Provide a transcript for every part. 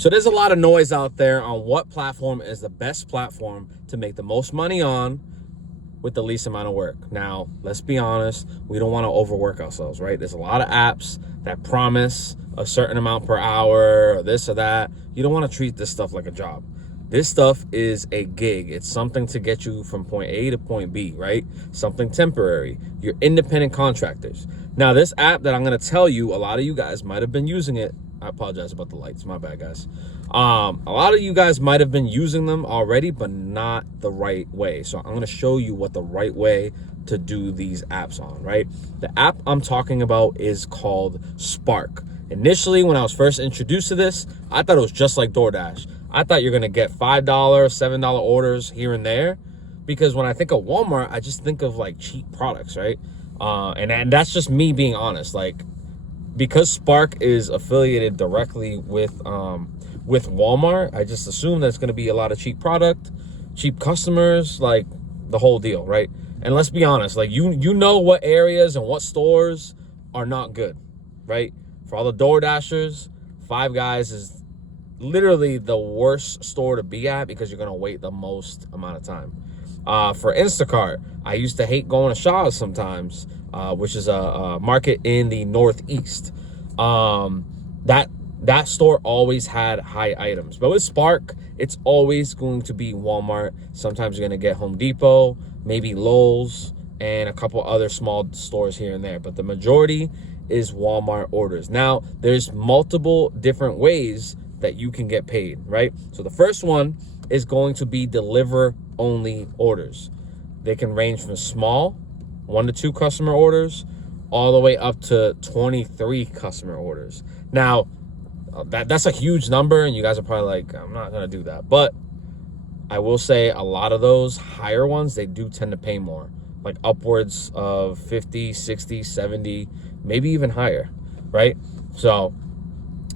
So there's a lot of noise out there on what platform is the best platform to make the most money on with the least amount of work. Now, let's be honest, we don't want to overwork ourselves, right? There's a lot of apps that promise a certain amount per hour or this or that. You don't want to treat this stuff like a job. This stuff is a gig. It's something to get you from point A to point B, right? Something temporary. You're independent contractors. Now, this app that I'm going to tell you, a lot of you guys might have been using it. I apologize about the lights. My bad, guys. A lot of you guys might have been using them already, but not the right way. So I'm going to show you what the right way to do these apps on, right? The app I'm talking about is called Spark. Initially, when I was first introduced to this, I thought it was just like DoorDash. I thought you're going to get $5, $7 orders here and there, because when I think of Walmart, I just think of like cheap products, right? And that's just me being honest. Like, because Spark is affiliated directly with Walmart, I just assume there's going to be a lot of cheap product, cheap customers, like the whole deal, right? And let's be honest, like you know what areas and what stores are not good, right? For all the Door Dashers, Five Guys is literally the worst store to be at because you're going to wait the most amount of time. For Instacart, I used to hate going to Shaw's sometimes, which is a market in the Northeast. That store always had high items. But with Spark, it's always going to be Walmart. Sometimes you're going to get Home Depot, maybe Lowe's, and a couple other small stores here and there. But the majority is Walmart orders. Now, there's multiple different ways that you can get paid, right? So the first one is going to be deliver-only orders. They can range from small, 1 to 2 customer orders, all the way up to 23 customer orders. Now, that's a huge number, and you guys are probably like, I'm not going to do that. But I will say a lot of those higher ones, they do tend to pay more, like upwards of 50, 60, 70, maybe even higher, right? So,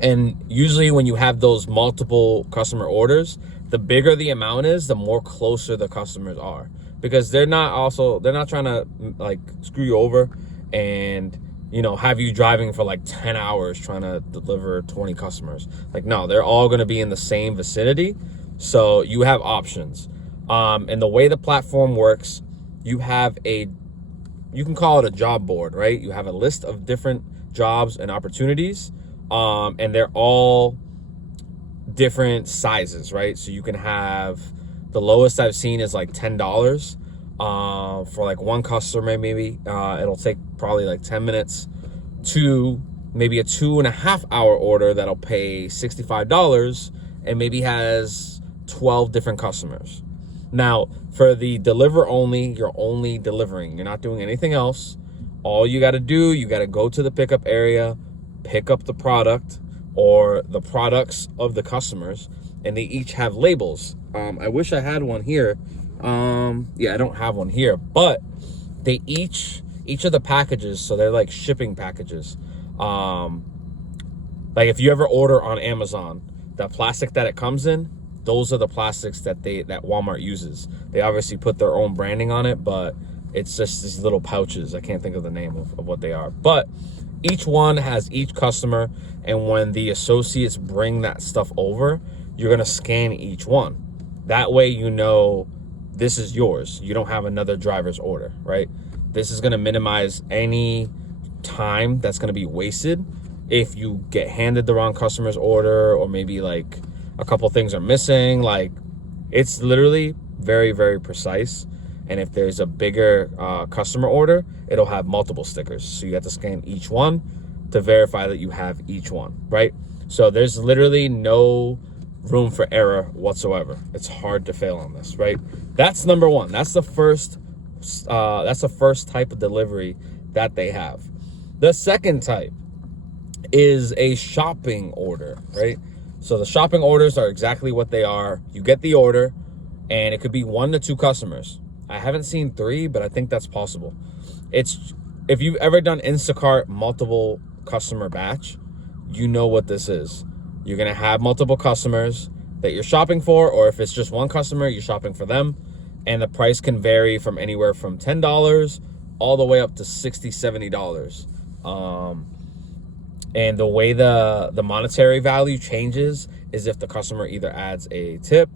and usually when you have those multiple customer orders, the bigger the amount is, the more closer the customers are, because they're not trying to like screw you over and, you know, have you driving for like 10 hours trying to deliver 20 customers. Like, no, they're all going to be in the same vicinity. So you have options. And the way the platform works, you can call it a job board, right? You have a list of different jobs and opportunities, and they're all different sizes, right? So you can have, the lowest I've seen is like $10 for like one customer. Maybe it'll take probably like 10 minutes to maybe a 2.5 hour order that'll pay $65 and maybe has 12 different customers. Now, for the deliver only, you're only delivering. You're not doing anything else. All you got to do, you got to go to the pickup area, pick up the product or the products of the customers, and they each have labels. I wish I had one here. Yeah, I don't have one here, but they each of the packages, so they're like shipping packages. Like if you ever order on Amazon, the plastic that it comes in, those are the plastics that Walmart uses. They obviously put their own branding on it, but it's just these little pouches. I can't think of the name of what they are, but each one has each customer, and when the associates bring that stuff over, you're gonna scan each one. That way you know this is yours. You don't have another driver's order, right? This is gonna minimize any time that's gonna be wasted if you get handed the wrong customer's order, or maybe like a couple things are missing. Like, it's literally very, very precise. And if there's a bigger customer order, it'll have multiple stickers. So you have to scan each one to verify that you have each one, right? So there's literally no room for error whatsoever. It's hard to fail on this, right? That's number one. That's the first type of delivery that they have. The second type is a shopping order, right? So the shopping orders are exactly what they are. You get the order, and it could be 1 to 2 customers. I haven't seen 3, but I think that's possible. It's, if you've ever done Instacart multiple customer batch, you know what this is. You're gonna have multiple customers that you're shopping for, or if it's just one customer, you're shopping for them, and the price can vary from anywhere from $10 all the way up to $60, $70. And the way the monetary value changes is if the customer either adds a tip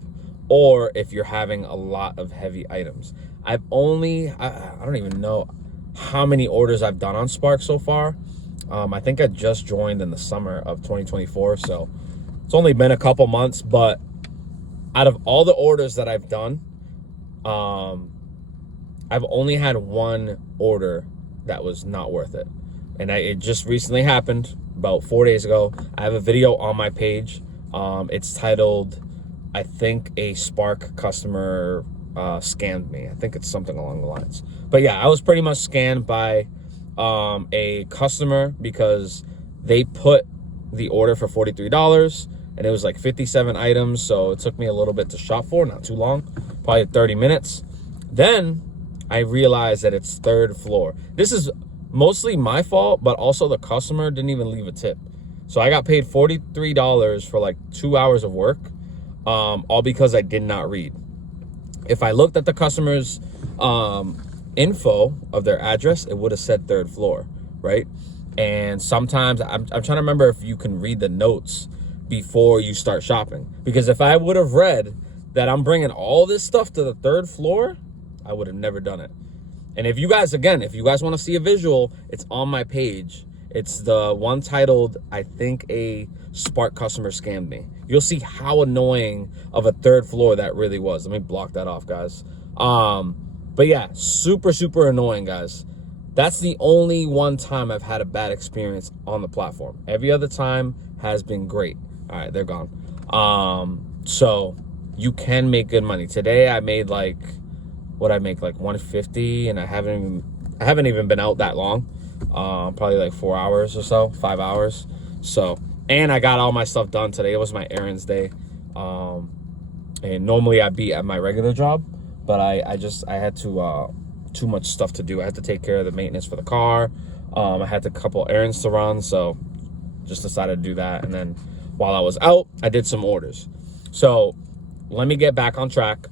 or if you're having a lot of heavy items. I don't even know how many orders I've done on Spark so far. I think I just joined in the summer of 2024, so it's only been a couple months, but out of all the orders that I've done, I've only had one order that was not worth it. And it just recently happened about 4 days ago. I have a video on my page. It's titled, I think a Spark customer scammed me. I think it's something along the lines. But yeah, I was pretty much scammed by a customer because they put the order for $43 and it was like 57 items. So it took me a little bit to shop for, not too long, probably 30 minutes. Then I realized that it's third floor. This is mostly my fault, but also the customer didn't even leave a tip. So I got paid $43 for like 2 hours of work, all because I did not read. If I looked at the customer's info of their address, it would have said third floor, right? And sometimes I'm trying to remember if you can read the notes before you start shopping. Because if I would have read that I'm bringing all this stuff to the third floor, I would have never done it. And if you guys want to see a visual, it's on my page. It's the one titled, I think a Spark customer scammed me. You'll see how annoying of a third floor that really was. Let me block that off, guys. But yeah, super, super annoying, guys. That's the only one time I've had a bad experience on the platform. Every other time has been great. All right, they're gone. So you can make good money. Today I made like, what I make, like 150, and I haven't even been out that long. Probably like 4 hours or so, 5 hours. So, and I got all my stuff done today. It was my errands day. And normally I'd be at my regular job, but I had too much stuff to do. I had to take care of the maintenance for the car. I had a couple errands to run, so just decided to do that. And then while I was out, I did some orders. So let me get back on track.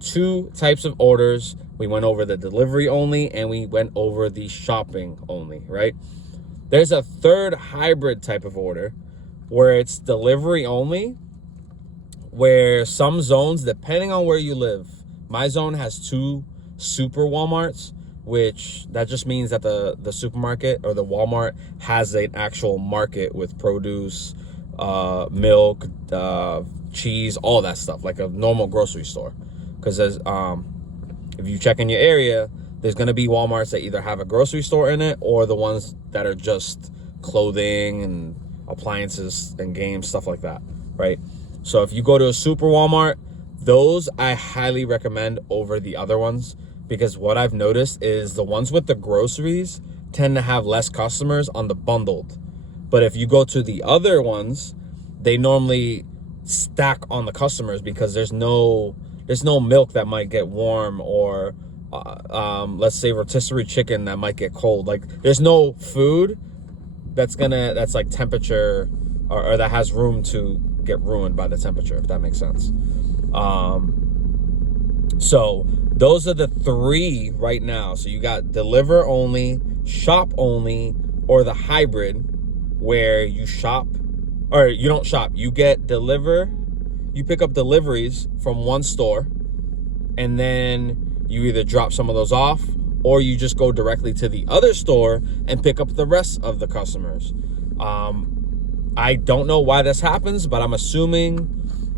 2 types of orders. We went over the delivery only and we went over the shopping only, right? There's a third hybrid type of order where it's delivery only, where some zones, depending on where you live, my zone has 2 super Walmarts, which that just means that the supermarket or the Walmart has an actual market with produce, milk, cheese, all that stuff, like a normal grocery store. Because if you check in your area, there's going to be Walmarts that either have a grocery store in it or the ones that are just clothing and appliances and games, stuff like that, right? So if you go to a super Walmart, those I highly recommend over the other ones, because what I've noticed is the ones with the groceries tend to have less customers on the bundled. But if you go to the other ones, they normally stack on the customers because there's no milk that might get warm, or let's say rotisserie chicken that might get cold. Like there's no food that's like temperature or that has room to get ruined by the temperature, if that makes sense. So those are the 3 right now. So you got deliver only, shop only, or the hybrid where you shop, or you don't shop, you pick up deliveries from one store, and then you either drop some of those off or you just go directly to the other store and pick up the rest of the customers. I don't know why this happens, but I'm assuming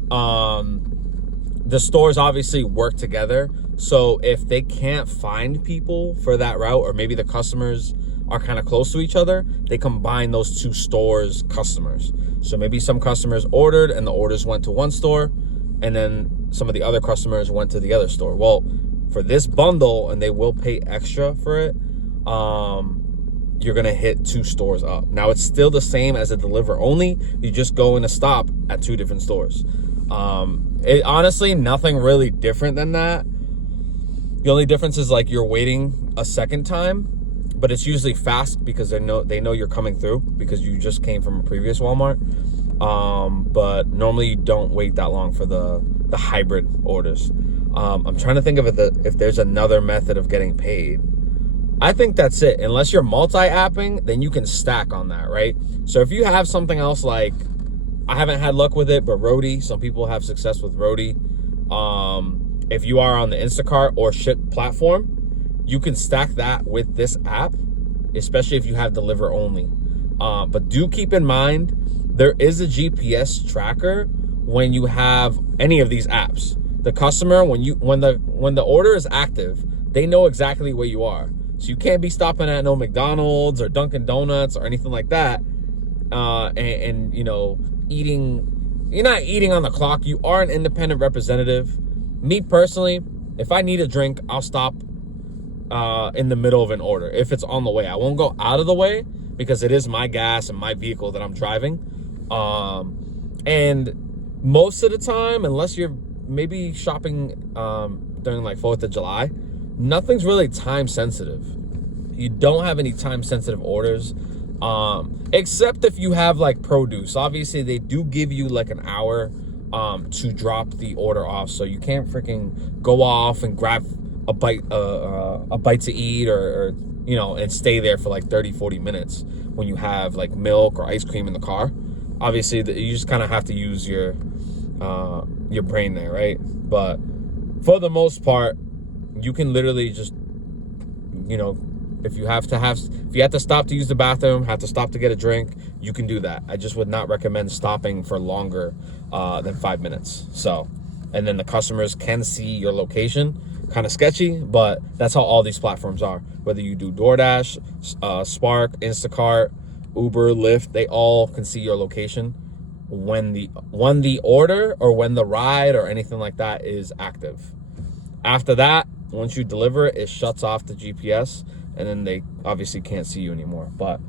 the stores obviously work together. So if they can't find people for that route, or maybe the customers are kind of close to each other, they combine those 2 stores' customers. So maybe some customers ordered and the orders went to one store, and then some of the other customers went to the other store. Well, for this bundle, and they will pay extra for it, you're gonna hit 2 stores up. Now it's still the same as a deliver only. You just go in a stop at 2 different stores. Honestly, nothing really different than that. The only difference is like you're waiting a second time, but it's usually fast because they know you're coming through because you just came from a previous Walmart. But normally you don't wait that long for the hybrid orders. I'm trying to think of if there's another method of getting paid. I think that's it. Unless you're multi-apping, then you can stack on that, right? So if you have something else like, I haven't had luck with it, but Roadie, some people have success with Roadie. If you are on the Instacart or Ship platform, you can stack that with this app, especially if you have deliver only. But do keep in mind, there is a GPS tracker when you have any of these apps. The customer, when the order is active, they know exactly where you are. So you can't be stopping at no McDonald's or Dunkin' Donuts or anything like that. And you know, you're not eating on the clock. You are an independent representative. Me personally, if I need a drink, I'll stop in the middle of an order if it's on the way. I won't go out of the way because it is my gas and my vehicle that I'm driving. And most of the time, unless you're maybe shopping during like 4th of July, nothing's really time sensitive. You don't have any time sensitive orders, except if you have like produce. Obviously they do give you like an hour to drop the order off, so you can't freaking go off and grab a bite to eat or you know, and stay there for like 30-40 minutes when you have like milk or ice cream in the car. Obviously you just kind of have to use your brain there, right? But for the most part, you can literally just, you know, if you have to stop to use the bathroom, have to stop to get a drink, you can do that. I just would not recommend stopping for longer than 5 minutes. So, and then the customers can see your location. Kind of sketchy, but that's how all these platforms are. Whether you do DoorDash, Spark, Instacart, Uber, Lyft, they all can see your location when the order or when the ride or anything like that is active. After that, once you deliver it, it shuts off the GPS, and then they obviously can't see you anymore. But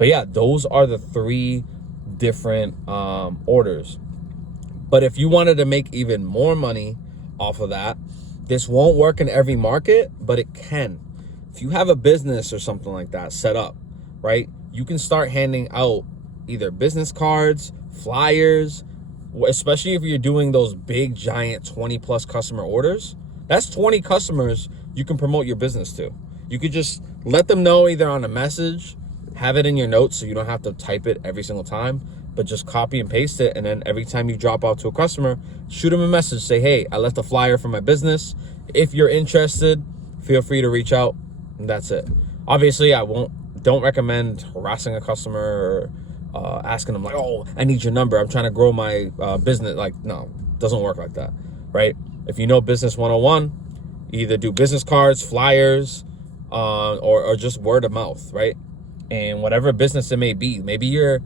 yeah, those are the 3 different orders. But if you wanted to make even more money off of that, this won't work in every market, but it can. If you have a business or something like that set up, right, you can start handing out either business cards, flyers, especially if you're doing those big, giant 20+ customer orders. That's 20 customers you can promote your business to. You could just let them know either on a message, have it in your notes so you don't have to type it every single time, but just copy and paste it. And then every time you drop out to a customer, shoot them a message, say, hey, I left a flyer for my business. If you're interested, feel free to reach out. And that's it. Obviously, don't recommend harassing a customer or asking them like, oh, I need your number, I'm trying to grow my business. Like, no, doesn't work like that, right? If you know business 101, either do business cards, flyers, or just word of mouth, right? And whatever business it may be, maybe you're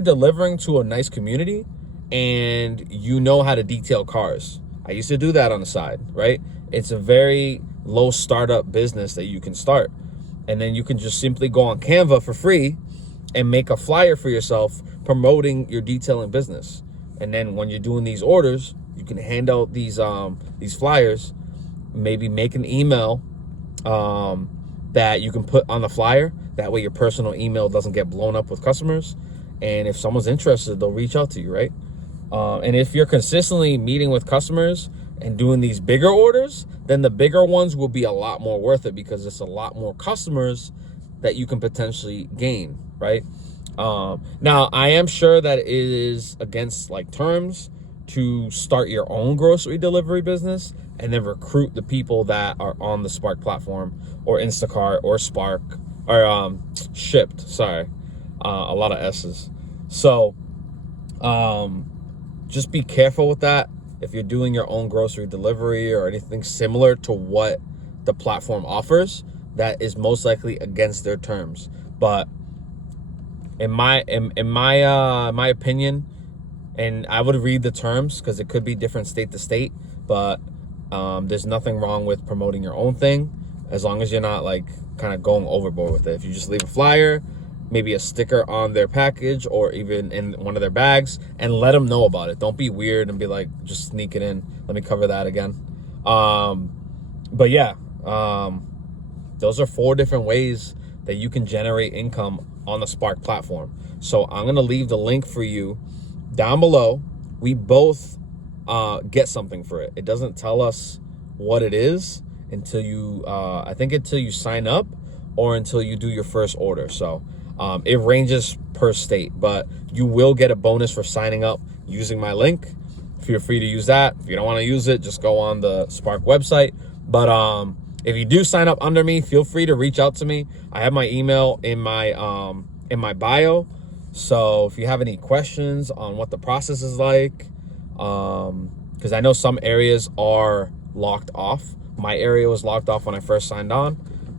delivering to a nice community and you know how to detail cars. I used to do that on the side, right? It's a very low startup business that you can start. And then you can just simply go on Canva for free and make a flyer for yourself promoting your detailing business. And then when you're doing these orders, you can hand out these flyers, maybe make an email that you can put on the flyer. That way your personal email doesn't get blown up with customers. And if someone's interested, they'll reach out to you, right? And if you're consistently meeting with customers and doing these bigger orders, then the bigger ones will be a lot more worth it because it's a lot more customers that you can potentially gain, right? Now, I am sure that it is against like terms to start your own grocery delivery business and then recruit the people that are on the Spark platform or Instacart or Spark or Shipped. Sorry, a lot of S's. So just be careful with that. If you're doing your own grocery delivery or anything similar to what the platform offers, that is most likely against their terms. But in my opinion, and I would read the terms because it could be different state to state, but there's nothing wrong with promoting your own thing as long as you're not like kind of going overboard with it. If you just leave a flyer, maybe a sticker on their package or even in one of their bags, and let them know about it. Don't be weird and be like, just sneak it in. Let me cover that again. But yeah, those are 4 different ways that you can generate income on the Spark platform. So I'm going to leave the link for you down below. We both get something for it. It doesn't tell us what it is until you, I think until you sign up or until you do your first order. So It ranges per state, but you will get a bonus for signing up using my link. Feel free to use that. If you don't want to use it, just go on the Spark website. But if you do sign up under me, feel free to reach out to me. I have my email in my bio. So if you have any questions on what the process is like, because I know some areas are locked off. My area was locked off when I first signed on,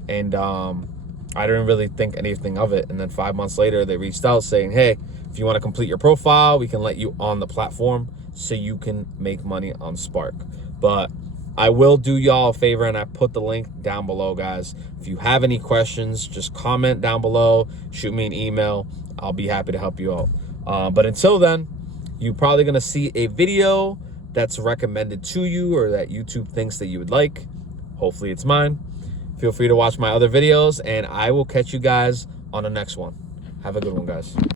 and I didn't really think anything of it. And then 5 months later, they reached out saying, hey, if you want to complete your profile, we can let you on the platform so you can make money on Spark. But I will do y'all a favor, and I put the link down below, guys. If you have any questions, just comment down below, shoot me an email. I'll be happy to help you out. But until then, you're probably going to see a video that's recommended to you or that YouTube thinks that you would like. Hopefully it's mine. Feel free to watch my other videos, and I will catch you guys on the next one. Have a good one, guys.